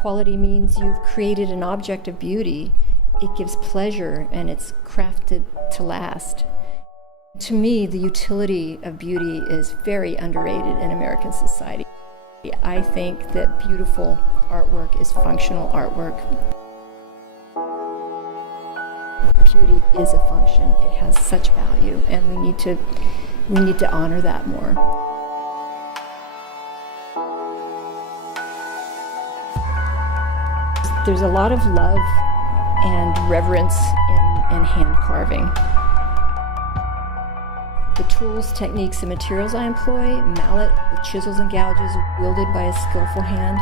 Quality means you've created an object of beauty. It gives pleasure and it's crafted to last. To me, the utility of beauty is very underrated in American society. I think that beautiful artwork is functional artwork. Beauty is a function. It has such value, and we need to honor that more. There's a lot of love and reverence in hand carving. The tools, techniques, and materials I employ, mallet with chisels and gouges wielded by a skillful hand,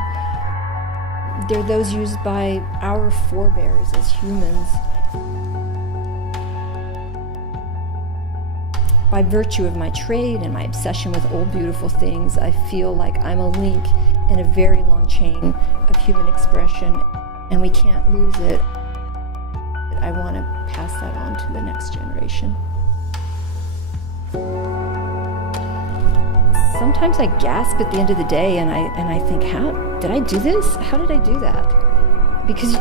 they're those used by our forebears as humans. By virtue of my trade and my obsession with old beautiful things, I feel like I'm a link in a very long chain of human expression, and we can't lose it. I want to pass that on to the next generation. Sometimes I gasp at the end of the day and I think, how did I do this? How did I do that? Because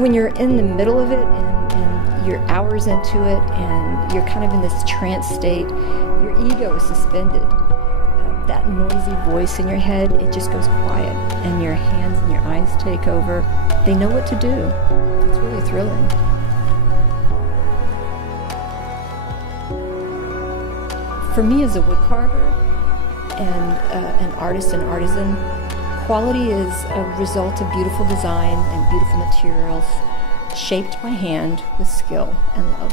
when you're in the middle of it and you're hours into it and you're kind of in this trance state, your ego is suspended. That noisy voice in your head, it just goes quiet, and your hands and your eyes take over. They know what to do. It's really thrilling. For me as a woodcarver and an artist and artisan, quality is a result of beautiful design and beautiful materials shaped by hand with skill and love.